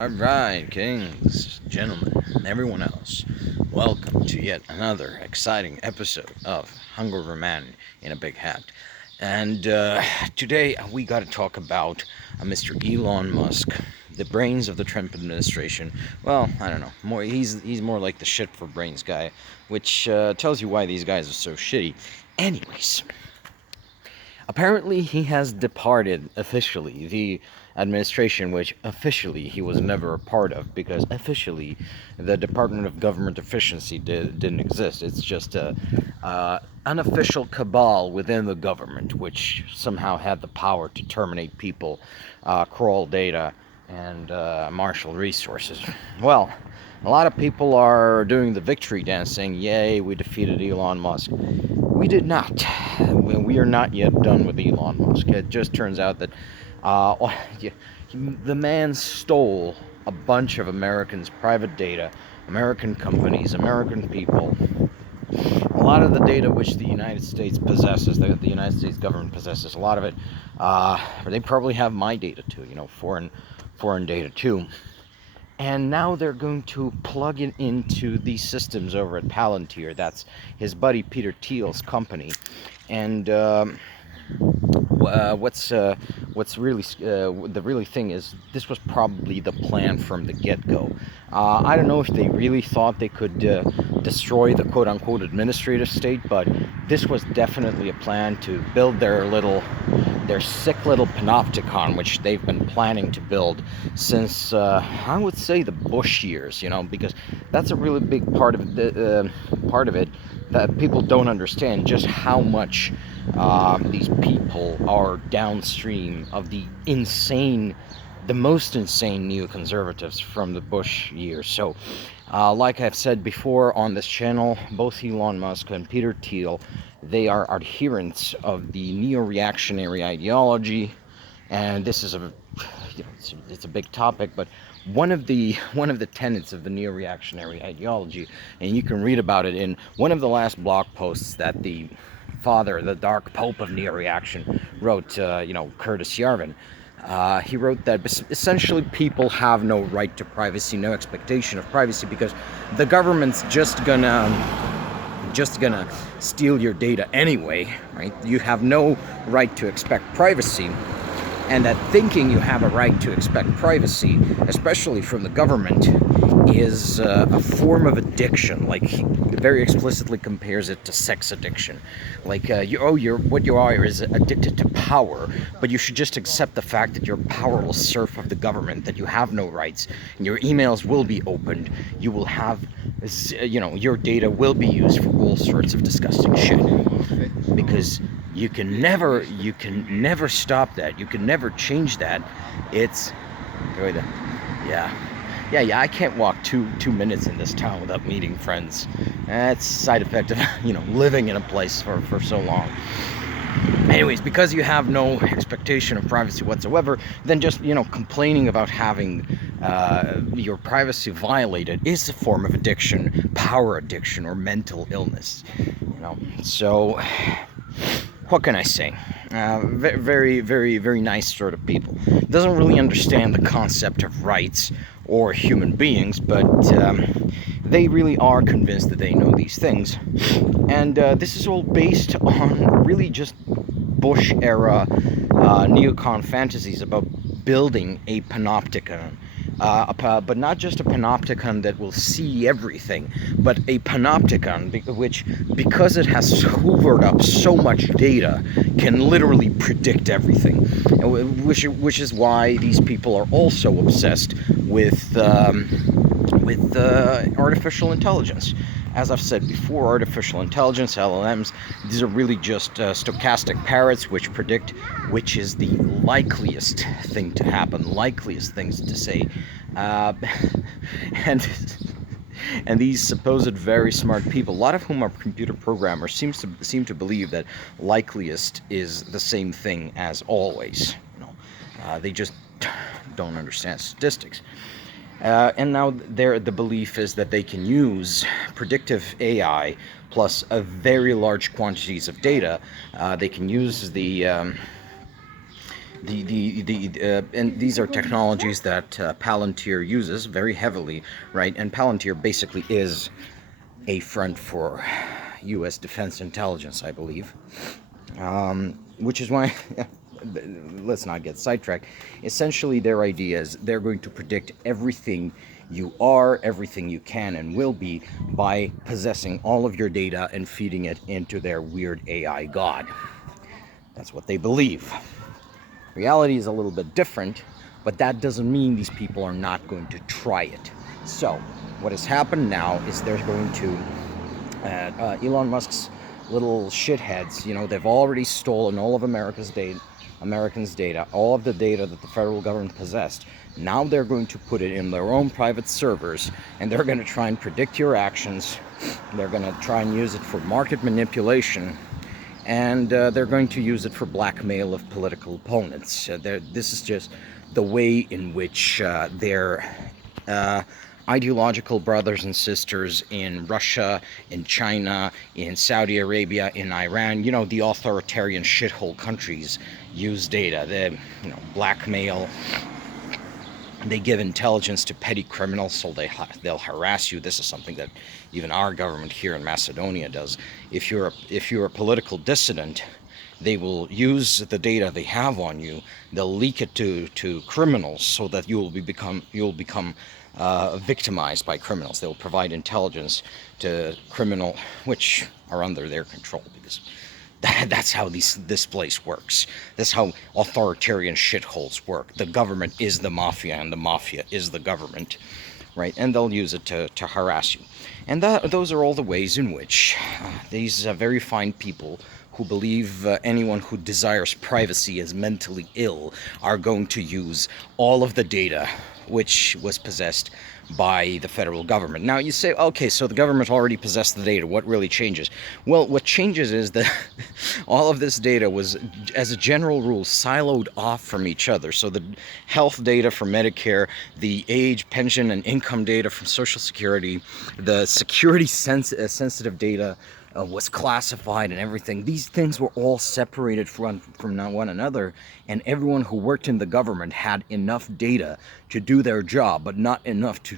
Alright, kings, gentlemen, and everyone else, welcome to yet another exciting episode of Hungover Man in a Big Hat. And today we got to talk about Mr. Elon Musk, the brains of the Trump administration. Well, I don't know, he's more like the shit for brains guy, which tells you why these guys are so shitty. Anyways, apparently, he has departed officially the administration, which officially he was never a part of, because officially the Department of Government Efficiency didn't exist. It's just a unofficial cabal within the government, which somehow had the power to terminate people, crawl data, and marshal resources. Well, a lot of people are doing the victory dance, saying, "Yay, we defeated Elon Musk." We did not. We are not yet done with Elon Musk. It just turns out that the man stole a bunch of Americans' private data, American companies, American people. A lot of the data which the United States possesses, the United States government possesses, a lot of it, they probably have my data too, foreign data too. And now they're going to plug it into these systems over at Palantir. That's his buddy Peter Thiel's company. And what's really the really thing is, this was probably the plan from the get-go. I don't know if they really thought they could destroy the quote-unquote administrative state, but this was definitely a plan to build their sick little Panopticon, which they've been planning to build since I would say the Bush years, because that's a really big part of it that people don't understand, just how much these people are downstream of the most insane neoconservatives from the Bush years. So, like I've said before on this channel, both Elon Musk and Peter Thiel, they are adherents of the neo-reactionary ideology, and this is it's a big topic, but one of the tenets of the neo-reactionary ideology, and you can read about it in one of the last blog posts that the father, the dark pope of neo-reaction, wrote, Curtis Yarvin. He wrote that essentially people have no right to privacy, no expectation of privacy, because the government's just gonna steal your data anyway, right? You have no right to expect privacy. And that thinking you have a right to expect privacy, especially from the government, is a form of addiction. Like, he very explicitly compares it to sex addiction. Like, what you are is addicted to power, but you should just accept the fact that you're a powerless serf of the government, that you have no rights, and your emails will be opened. You will have, your data will be used for all sorts of disgusting shit, because you can never stop that. You can never change that. It's yeah. I can't walk two minutes in this town without meeting friends. That's a side effect of living in a place for so long. Anyways, because you have no expectation of privacy whatsoever, then just complaining about having your privacy violated is a form of addiction, power addiction, or mental illness. So what can I say? Very, very, very nice sort of people. Doesn't really understand the concept of rights or human beings, but they really are convinced that they know these things. And this is all based on really just Bush-era neocon fantasies about building a panopticon. But not just a panopticon that will see everything, but a panopticon which, because it has hoovered up so much data, can literally predict everything. Which is why these people are also obsessed with artificial intelligence. As I've said before, artificial intelligence, LLMs, these are really just stochastic parrots which predict which is the likeliest thing to happen, likeliest things to say. And these supposed very smart people, a lot of whom are computer programmers, seem to believe that likeliest is the same thing as always. They just don't understand statistics. And now the belief is that they can use predictive AI plus a very large quantities of data. They can use And these are technologies that Palantir uses very heavily, right? And Palantir basically is a front for U.S. defense intelligence, I believe. Which is why, let's not get sidetracked. Essentially, their idea is they're going to predict everything you are, everything you can and will be by possessing all of your data and feeding it into their weird AI god. That's what they believe. Reality is a little bit different, but that doesn't mean these people are not going to try it. So, what has happened now is they're going to Elon Musk's little shitheads, they've already stolen all of America's data, all of the data that the federal government possessed. Now they're going to put it in their own private servers, and they're going to try and predict your actions. They're going to try and use it for market manipulation, and they're going to use it for blackmail of political opponents. This is just the way in which their ideological brothers and sisters in Russia, in China, in Saudi Arabia, in Iran, the authoritarian shithole countries use data. They, blackmail. They give intelligence to petty criminals, so they'll harass you. This is something that even our government here in Macedonia does. If you're a political dissident, they will use the data they have on you. They'll leak it to criminals so that you'll become victimized by criminals. They'll provide intelligence to criminal, which are under their control, because that's how this place works. That's how authoritarian shitholes work. The government is the mafia, and the mafia is the government, right? And they'll use it to harass you. And those are all the ways in which these very fine people who believe anyone who desires privacy is mentally ill are going to use all of the data which was possessed by the federal government. Now you say, okay, so the government already possessed the data. What really changes? Well, what changes is that all of this data was, as a general rule, siloed off from each other. So the health data from Medicare, the age, pension, and income data from Social Security, the security sensitive data was classified and everything. These things were all separated from one another, and everyone who worked in the government had enough data to do their job, but not enough to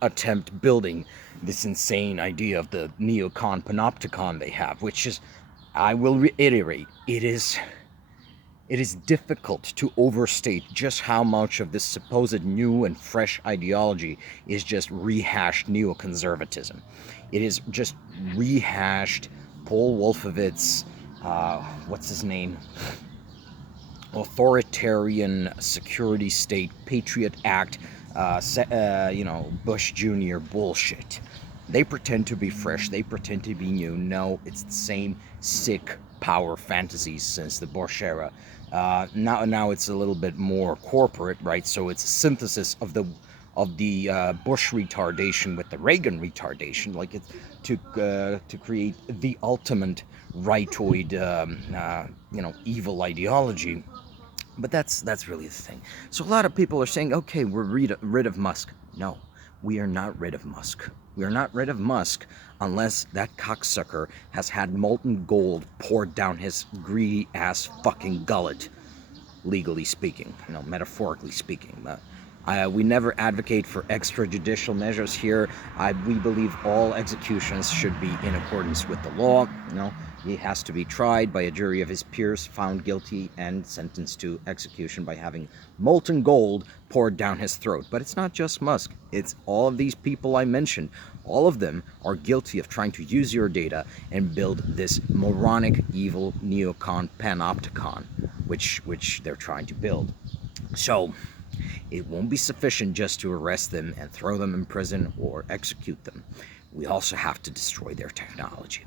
attempt building this insane idea of the neocon Panopticon they have, which is, I will reiterate, it is difficult to overstate just how much of this supposed new and fresh ideology is just rehashed neoconservatism. It is just rehashed Paul Wolfowitz, what's his name? Authoritarian security state, Patriot Act, Bush Jr. bullshit. They pretend to be fresh, they pretend to be new. No, it's the same sick power fantasies since the Bush era. Now it's a little bit more corporate, right? So it's a synthesis of the Bush retardation with the Reagan retardation, like it's to create the ultimate rightoid, evil ideology. But that's really the thing. So a lot of people are saying, okay, we're rid of Musk. No, we are not rid of Musk. We are not rid of Musk unless that cocksucker has had molten gold poured down his greedy ass fucking gullet, legally speaking, metaphorically speaking. We never advocate for extrajudicial measures here. We believe all executions should be in accordance with the law. He has to be tried by a jury of his peers, found guilty, and sentenced to execution by having molten gold poured down his throat. But it's not just Musk. It's all of these people I mentioned. All of them are guilty of trying to use your data and build this moronic, evil neocon Panopticon, which they're trying to build. So it won't be sufficient just to arrest them and throw them in prison or execute them. We also have to destroy their technology.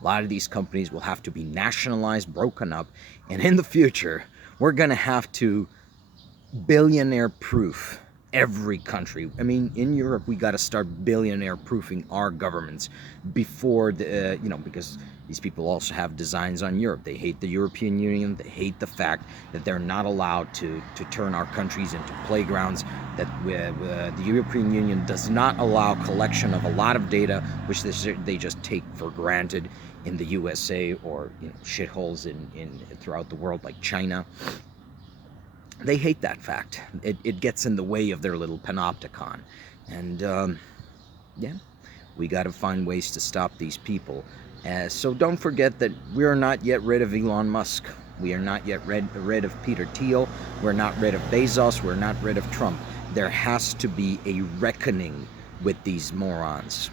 A lot of these companies will have to be nationalized, broken up, and in the future, we're going to have to billionaire-proof every country. I mean, in Europe, we got to start billionaire-proofing our governments before because these people also have designs on Europe. They hate the European Union. They hate the fact that they're not allowed to turn our countries into playgrounds, that the European Union does not allow collection of a lot of data, which they just take for granted in the USA or shitholes in throughout the world like China. They hate that fact. It gets in the way of their little panopticon. And yeah, we got to find ways to stop these people. So don't forget that we're not yet rid of Elon Musk. We are not yet rid of Peter Thiel. We're not rid of Bezos. We're not rid of Trump. There has to be a reckoning with these morons.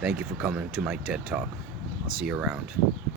Thank you for coming to my TED Talk. I'll see you around.